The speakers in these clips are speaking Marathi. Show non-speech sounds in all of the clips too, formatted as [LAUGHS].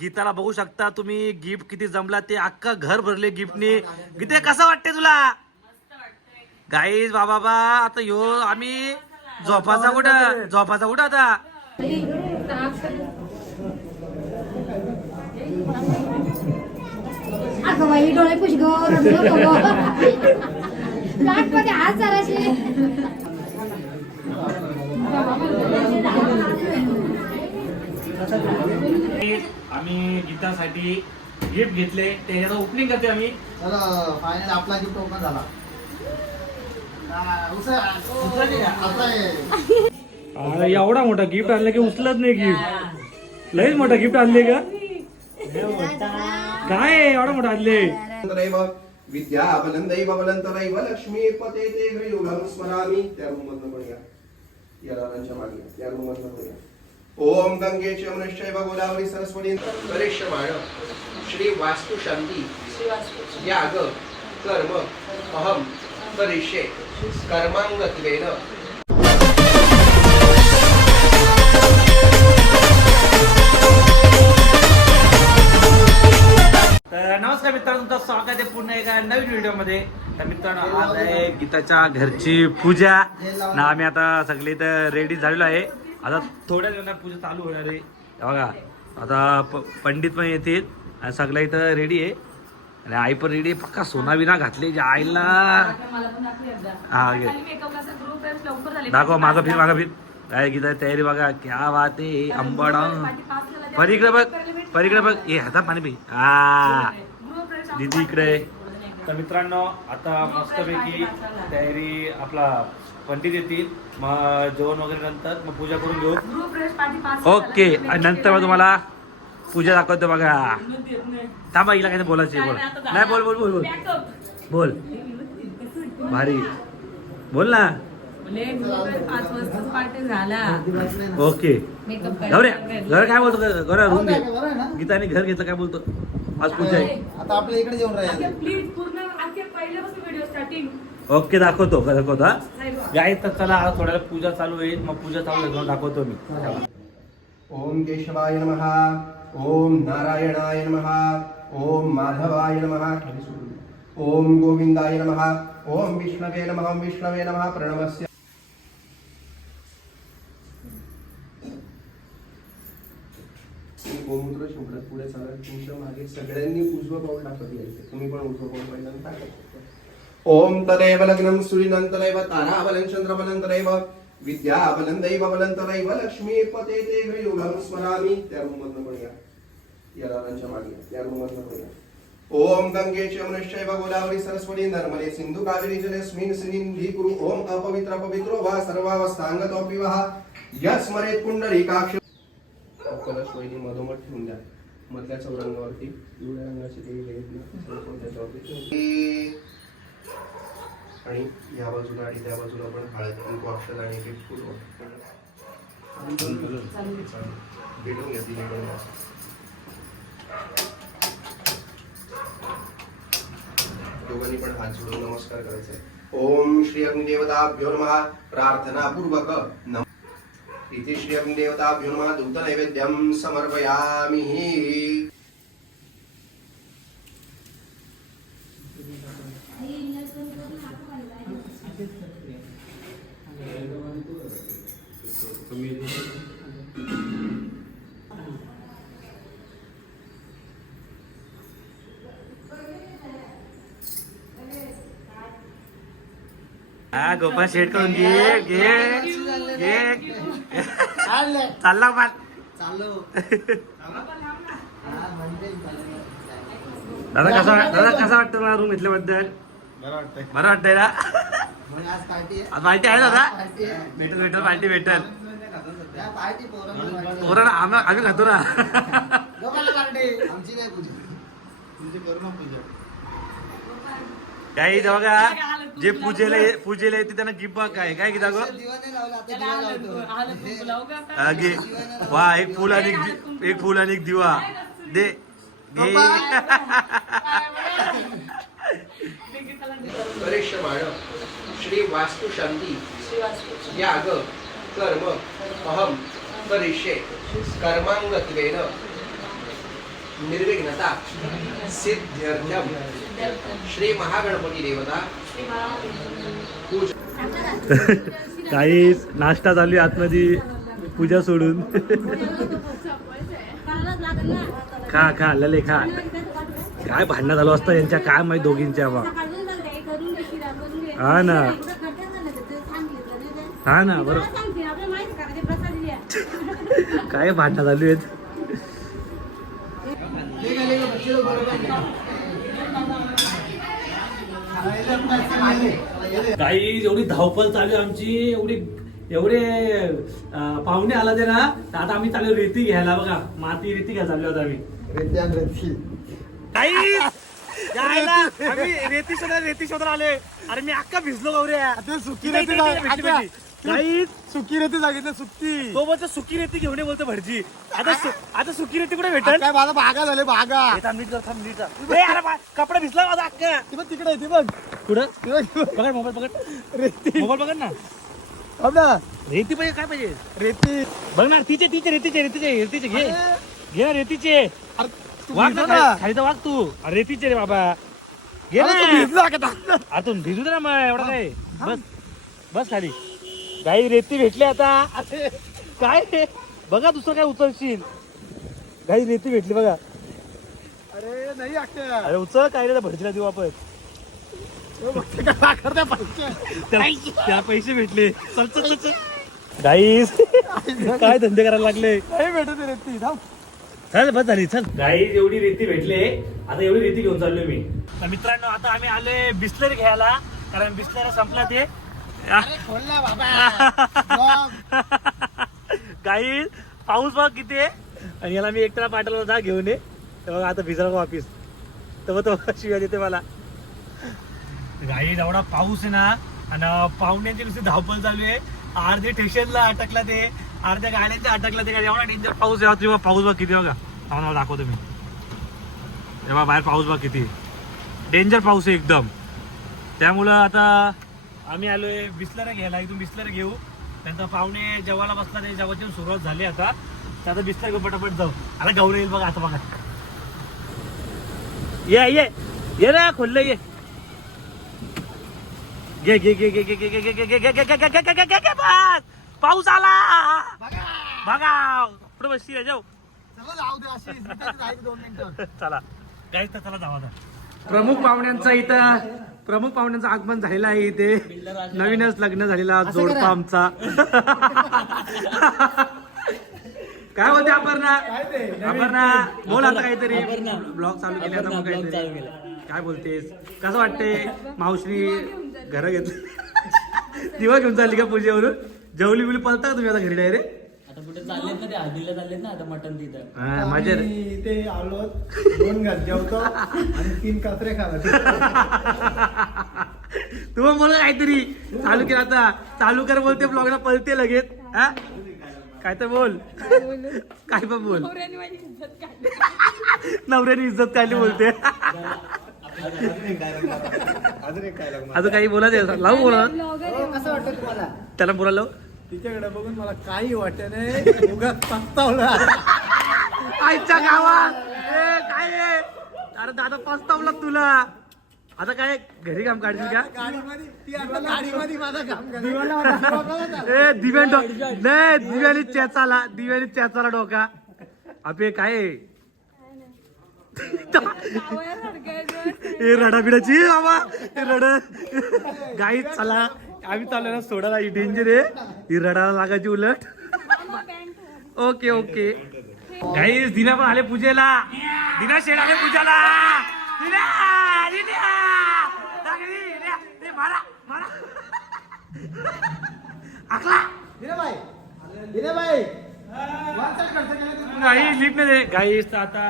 गीताला बघू शकता तुम्ही गिफ्ट किती जमला ते अख्खा घर भरले गिफ्टने गीते कसं वाटते तुला? गाईज बाबा बा आता यो आम्ही झोपाचा कुठं? झोपाचा कुठं आता? डोळे पुशमध्ये हात जराशी. आम्ही गीतासाठी गिफ्ट घेतले. त्याच्यात ओपनिंग करते आम्ही. तर फायनल आपला गिफ्ट ओपन झाला. एवढा मोठा गिफ्ट आणलं की उचलत नाही गिफ्ट लईच मोठा गिफ्ट आणले का? काय एवढा मोठा आणले? विद्या बलंदैव बलंतरैव लक्ष्मी पते ते हरियुगं स्मरामि. त्या रूम मधनं पण या या दादांच्या मागे. या रूम मधनं पण या ओम गंगे च यमुनश्चैव गोदावरी सरस्वती। करिष्यमाण श्री वास्तु शांती। याग कर्म अहम करिष्ये कर्मांगत्वेन। तर नमस्कार मित्रांनो तुमचं स्वागत आहे पुन्हा एका नवीन व्हिडिओमध्ये तर मित्रांनो आज आहे गीताच्या घरची पूजा. ना आम्ही आता सगळे तर रेडी झालेलो आहे. आता थोड्या दिवसात पूजा चालू होणार आहे. बघा आता प- पंडित पण येतील आणि सगळं इथं रेडी आहे. आणि आई पण रेडी आहे. पक्का सोना बिना घातली जे आईला. हा घे. दाखव माझा फिर माझा फिर. काय गीता तयारी बघा क्या बात आहे. अंबाडा परीकडे बघ परीकडे बघ. ए हातात पाणी पी. हा. दीदी इकडे तर मित्रांनो आता मस्तपैकी तयारी आपला पंडित येतील मग जेवण वगैरे नंतर मग पूजा करून घेऊ. ओके आणि नंतर मग तुम्हाला पूजा दाखवतो बघा. थांबा हिला काय बोलायचं बोल. नाही बोल बोल बोल बोल. बोल. भारी. बोल ना. ओके. गौऱ्या घर काय बोलतो? गौऱ्या रूम घे? गीताने घर घेतलं काय बोलतो? आज पूजा आहे. आता आपल्या इकडे जेवण राहिले. ओके दाखवतो दाखवतो हा. गाय तर चला आज थोड्या पूजा चालू होईल. मग पूजा चालू लग्न दाखवतो मी. ओम केशवाय महा ओम नारायणाय महा ओम माधवाय महा ओम गोविंदाय महा ओम विष्णवे नमः ओम विष्णवे नमः प्रणवस्य गोमूत्र शिंपडत पुढे चालत तुमच्या मागे सगळ्यांनी उजवं पाऊल टाकत यायचं. तुम्ही पण उजवं पाऊल पहिल्यांदा टाकत ओम तदेव लग्नं सूर्यनंतरैव ताराबलं चंद्रबलं विद्या बलं लक्ष्मीपते बलं तदैव लक्ष्मी स्मरामि. त्या रूम मधनं पण या दादांच्या मागे. या. रूम मधनं ओम गंगे चमनश्चैव गोदावरी सरस्वती नर्मदे सिंधु कावेरी जलेस्मिन् सन्निधि कुरु ओम अपवित्र पवित्रो वा सर्वावस्थांगतोऽपि वः यस्मरेत् पुंडरीकाक्ष कलश वहिनी मधोमध ठेवून द्या. मधल्या चौरंगावरती पिवळ्या रंगाची देवी घेतली त्याच्यावरती आणि या बाजूला आणि त्या बाजूला पण हळद कुंकू आणि एक फुल. भेटून घ्या तिने पण दोघांनी पण हात जोडून नमस्कार करायचा आहे ओम श्री अग्निदेवताभ्यो नमः. प्रार्थना पूर्वक नम इथे श्री अग्निदेवताभ्यो नमः. दुग्ध नैवेद्यम समर्पयामी. हा गोपाळ शेट करून घे घे घे. चालला चालू हा, म्हणजे चालू. दादा कसा दादा कसा वाटतं मला रूम घेतल्याबद्दल बरं वाटतंय. बरं वाटतंय ना? आज पार्टी आहे? आज माहिती आहे दादा. भेटल भेटल पार्टी भेटल. या. पोरण आम्ही आम्ही खातो ना. आमची काय पूजा? तुमची करू ना पूजा. काही बघा जे पूजेला ये- पूजेला येते त्यांना गिफ्ट काय? काय किती गो दिवा नाही लावला आता दिवा लावतो. हा, घे. वा एक फुल आणि एक फुल आणि एक दिवा. दे. श्री वास्तु शांती याग कर्म अहम करिष्ये। कर्मांगत्वेन निर्विघ्नता। सिद्ध्यर्थम श्री महागणपती देवता। [LAUGHS] काही नाश्ता चालू आहे आतमध्ये पूजा सोडून. [LAUGHS] खा खा लले खा. काय भांडणं झालं असतं यांच्या काय माहिती दोघींच्या बा. हा ना. हा ना बरोबर. काय भांडणं चालू आहेत? काही एवढी धावपळ चालू आमची एवढी एवढे पाहुणे आला ते ना तर आता आम्ही चालू रेती घ्यायला बघा. माती रेती घ्यायला चाललो होतो आम्ही. आम्ही रेती शोधायला रेती शोधायला आलोय. अरे मी अक्का भिजलो सुकी इथे- रेती काही सुकी रेती सांगितलं सुकी तो बोलतो सुकी रेती घेऊन ये बोलतो भटजी. आता सु- आता सुकी रेती कुठे भेटल? काय माझा भागा झाले भागा. हे थांब, नीट कर, थांब, नीट कर. ए, अरे बा- कपडा भिजला माझा अक्का ती बघ तिकडे ती बघ. कुठं? ती बघ, ती बघ. मोबाईल पकड. रेती. मोबाईल पकड ना. थांब ना. रेती पाहिजे काय पाहिजे? रेती. बघ ना तिचे तिचे रेतीचे रेतीचे रेतीचे घे. घे ना रेतीचे. अरे तू भिजला खाली- ना. खाली तर वाग तू. अरे रेतीचे रे बाबा. घे अरे तू ना. भिजला का? थांब ना. आतून भिजू दे ना मग एवढा काय? बस. बस खाली. काही रेती भेटली आता. अरे, काय? बघा दुसरं काय उचलशील. काही रेती भेटली बघा. अरे नाही अरे उचल काय रे भटजीला देऊ आपण. काय करते पैसे. त्याला त्या पैसे भेटले. चल चल चल चल. गाईस काय धंदे करायला लागले? नाही भेटत रेती. चल बस झाली चल. गाईस एवढी रेती भेटले. आता एवढी रेती घेऊन चाललोय मी. तर मित्रांनो आता आम्ही आलोय बिस्लरी घ्यायला. कारण बिस्लरी संपला ते. [LAUGHS] खोल बाबा पाऊस बघ किती आहे. आणि याला मी एकट्याला पाठवलं जा घेऊन ये. तर बघा आता भिजला वापिस तर मग तो शिव्या देते मला. गाई एवढा पाऊस आहे ना. आणि पाहुण्यांची नुसती धावपळ चालू आहे. अर्धे स्टेशनला अटकला ते. अर्ध्या गाड्यांच्या अटकला ते. एवढा डेंजर पाऊस आहे. तेव्हा पाऊस बघ किती बघा. मला दाखवतो मी. तेव्हा बाहेर पाऊस बघ किती डेंजर पाऊस आहे एकदम. त्यामुळं आता आम्ही आलोय बिस्लर घ्यायला इथून बिस्लर घेऊ त्यानंतर पाहुणे जेवायला बसला ते जेवायची सुरुवात झाली आता तर आता बिस्लर घेऊ पटापट जाऊ आता गौर येईल बघा आता बघा ये ये ये रे खोललं ये घे घे घे घे घे घे घे घे घे घे घे घे घे घे घे घे घे घे बस पाऊस आला बघा पुढे बसती रे जाऊ चला गाईच तर चला जाऊ आता प्रमुख पाहुण्यांचा इथं प्रमुख पाहुण्यांचं आगमन झालेलं आहे इथे. नवीनच लग्न झालेला जोडपा आमचा. काय होते अपर्णा? अपर्णा बोल आता काहीतरी. ब्लॉग चालू केले आता मग काहीतरी. काय बोलतेस? कसं वाटते मावशी घर घेतली दिवा घेऊन चालली का पूजेवरून? जेवली बिवली पळता का तुम्ही आता घरी डायरेक्ट कुठे चाललेत ना ते हळदीला चाललेत ना आता मटन तिथं. माझे आम्ही इथे आलो दोन घास जेवतो आणि तीन कात्रे खाला [LAUGHS] तू मग बोल काहीतरी. चालू केलं आता. चालू कर बोलते ब्लॉगला पळते लगेच. हा? काय तर बोल. काय पण बोल. नवऱ्याने इज्जत काढली बोलते. अजून एक काय लागणार? अजून काही बोलायचं लावू बोला. कसं वाटतं तुम्हाला त्याला बोला लावू. तिच्याकडे बघून मला काही वाटत नाही. उगाच पस्तावला. आईच्या गावात. ए, काय? अरे दादा पस्तावला तुला. आता काय घरी काम काढशील का? गाडीमध्ये ती आता गाडीमध्ये माझं काम करते. [LAUGHS] ए दिव्या डो नाही दिव्याने चेचाला दिव्याने चेचाला डोका. अबे काय आहे? ए रडा बिडाची बाबा. ए रड. गाई चला. आम्ही चाललो ना सोडायला. ही डेंजर आहे. ही रडायला लागायची उलट. Okay okay. गाई दिना पण आले पूजेला. दिना शेड आले पूजाला. दिना दिना. मारा मारा. आकला. नाही लिफ्ट नाही गाई आता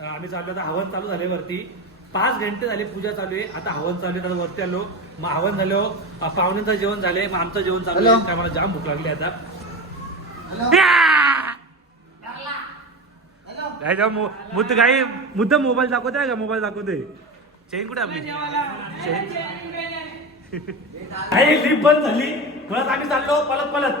अं, आम्ही चाललो आता हवन चालू झाले वरती. पाच घंटे झाले पूजा चालू आहे. आता हवन चालू आहे आता वरती आलो. मग हवन झालो. पाहुण्यांचं जेवण झाले. मग आमचं जेवण चालू आहे. काय मला जाम भूक लागली आता. काय जाम मु- मुद्द काही मुद्दा मोबाईल दाखवते का? मोबाईल दाखवते चेन कुठे आपली? चेन. काही लिफ्ट बंद झाली. परत आम्ही चाललो. पलत पलत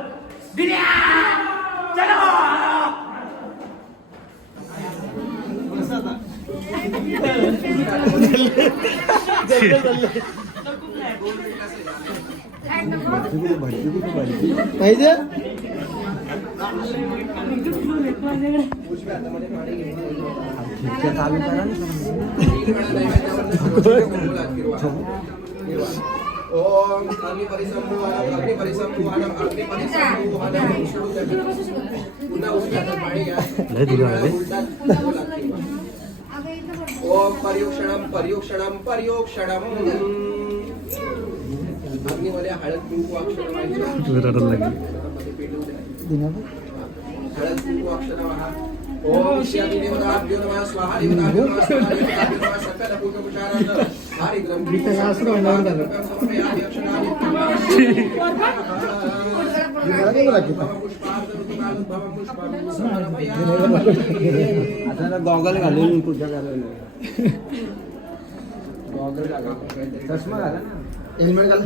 [LAUGHS] दिन्या! चलो पाहिजे ओम अग्नि परिसंभूहनम अग्नि परिसंभूहनम अग्नि पुन्हा पाणी घ्या. ओम पर्युक्षणम पर्युक्षणम पर्युक्षणम अग्नीमध्ये हळद कुंकू अक्षर मध्ये पेटवू द्या. हळद कुंकू अक्षर वाहा. ओम श्री अग्निदेवताभ्यो नमः स्वाहा देवताभ्यो नमः स्वाहा देवताभ्यो नमः सकल पुष्पपुष्पाराधना. हरिद्रं समर्पयामि अक्षराणि. भवं पुष्पार्धऋतुकालं भवं पुष्पं समर्पयामि. आता गॉगल घालून पूजा करायला गॉगल चष्मा घाला ना हेल्मेट घाला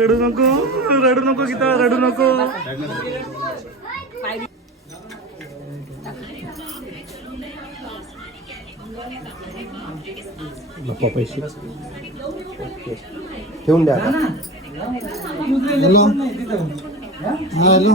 रडू नको रडू नको गीता रडू नको. पैसे. ठेवून द्या हॅलो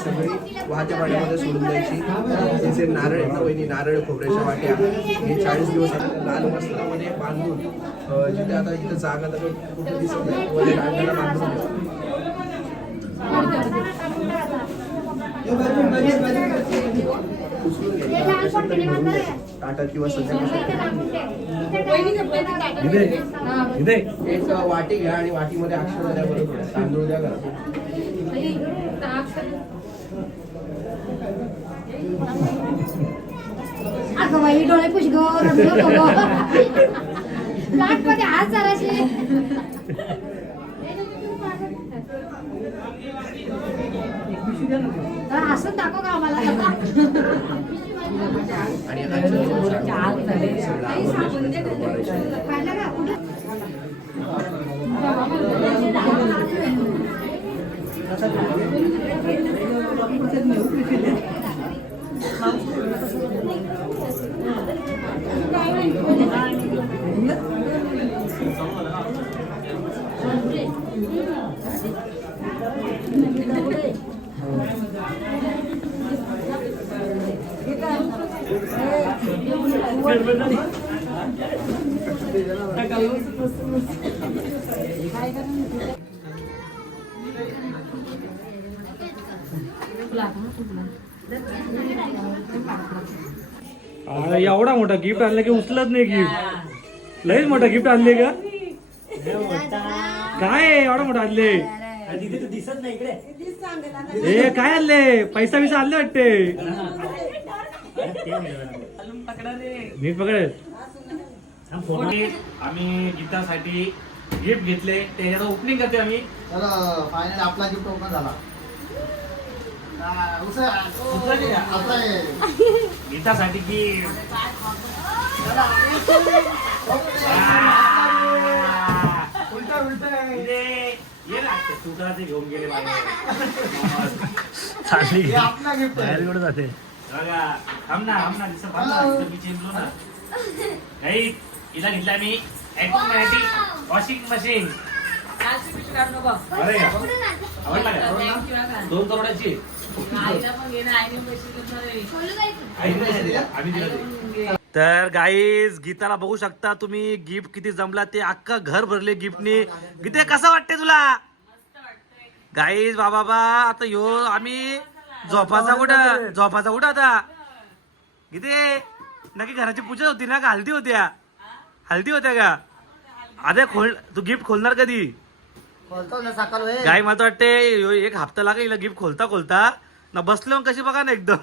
सगळी वाहत्या पाण्यामध्ये सोडून द्यायची. त्याचे नारळ आहेत ना वहिनी नारळ खोबऱ्याच्या वाट्या हे चाळीस दिवस लाल वस्त्रामध्ये बांधून जिथे आता इथं जागा तर कुठे दिसत नाही. बांधून ताटात किंवा सध्या इथे एक वाटी घ्या आणि वाटीमध्ये अक्षर द्या बरोबर. तांदूळ द्या अगं बाई डोळे पुश गो. मध्ये हात जराशे. जरा हसून दाखव का आम्हाला. आणि आजच्या दिवसात सगळं आवरून पाहिलं का कुठं आ, एवढा मोठा गिफ्ट आणला की उचलत नाही गिफ्ट लईच मोठा गिफ्ट आणले का काय एवढा मोठा आणले? दिसत नाही इकडे काय आणले? पैसा बिसा आणले वाटते. नीट पकड आम्ही गीतासाठी गिफ्ट घेतले. त्याच्यात ओपनिंग करते आम्ही. चला फायनल आपला गिफ्ट ओपन झाला. हा. गीतासाठी गिफ्ट उलटा उलटा आहे. ये ना तुकाचे घेऊन गेले बाहेर. आपला गिफ्ट आहे. बाहेर कुठे जाते? बघा थांब ना थांब ना दिसत थांब ना मी ना नाही हिला घेतला मी ऑटोमॅटिक वॉशिंग मशीन कालची पिशवी काढू नको. बरं आहे का? आवडला का? Thank you हा. दोन करोडाची आईला पण घे ना, आईने पैसे देणार आहे. आईने पैसे दिले, आम्ही दिले ते. तर गाईज गीताला बघू शकता तुम्ही गिफ्ट किती जमला ते अख्खा घर भरले गिफ्टनी गीते कसं वाटते तुला गाईज बाबा बा आता यो आम्ही झोपाचा कुठं? झोपाचा कुठं आता गीते नक्की घराची पूजा होती ना का? हल्दी होत्या. हल्दी होत्या का? अरे खोल तू गिफ्ट खोलणार कधी? ना सकाळ. गाई मला वाटते ह्यो एक हप्ता लागेल गिफ्ट खोलता खोलता. ना बसलो कशी बघा ना एकदम.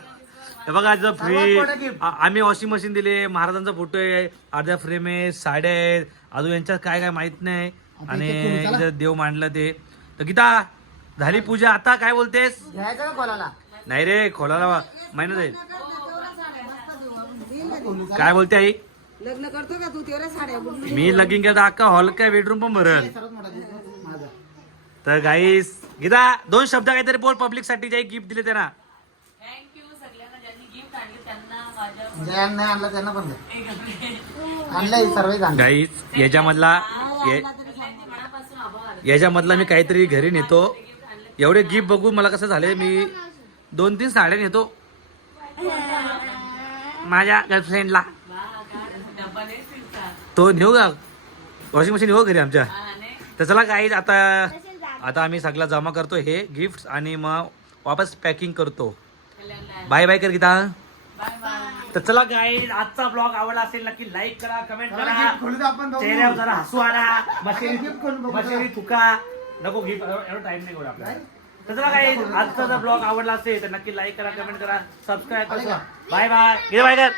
हे बघा आज सर्वात फ्री मोठं gift. आम्ही वॉशिंग मशीन दिले महाराजांचा फोटो आहे अर्ध्या फ्रेम आहे साड्या आहेत अजून यांच्यात काय काय माहीत नाही. आता आणि इथे ठेवू, चला. इथं देव मांडलं ते. तर गीता झाली पूजा आता काय बोलतेस? घ्यायचं का कोणाला नाही रे खोलाला महिना जाईल काय बोलते आई? लग्न करतो का तू? तेवढ्या साड्या मी लगीन केलं तर अख्खा हॉल काय बेडरूम पण भरल. तर गाईस गीता दोन शब्द काहीतरी बोल पब्लिकसाठी जे गिफ्ट दिले त्यांना. Thank you सगळ्यांना ज्यांनी gift आणले त्यांना माझ्या ज्यांना नाही आणलं त्यांना पण द्या. आणलंय सर्व आणलं गाईस याच्यामधला ये- मनापासून आभार. याच्यामधला मी काहीतरी घरी नेतो. एवढे गिफ्ट बघून मला कसं झालंय मी दोन तीन साड्या नेतो. माझ्या गर्लफ्रेंडला. तो नेऊ का? वॉशिंग मशीन नेऊ घरी आमच्या? तर चला गाईज आता आता आम्ही सगळं जमा करतो हे गिफ्ट आणि मग वापस पॅकिंग करतो. बाय बाय कर गीता. बाय बाय तर चला गाईज आजचा ब्लॉग आवडला असेल नक्की लाईक करा कमेंट करा. चेहऱ्यावर जरा हसू आला मशिनी मशिनी तुका नको गिफ्ट एवढा टाइम नाही आपल्याला. तर चला काय आजचा जर ब्लॉग आवडला असेल तर नक्की लाईक करा कमेंट करा सबस्क्राईब करा? बाय बाय बाय कर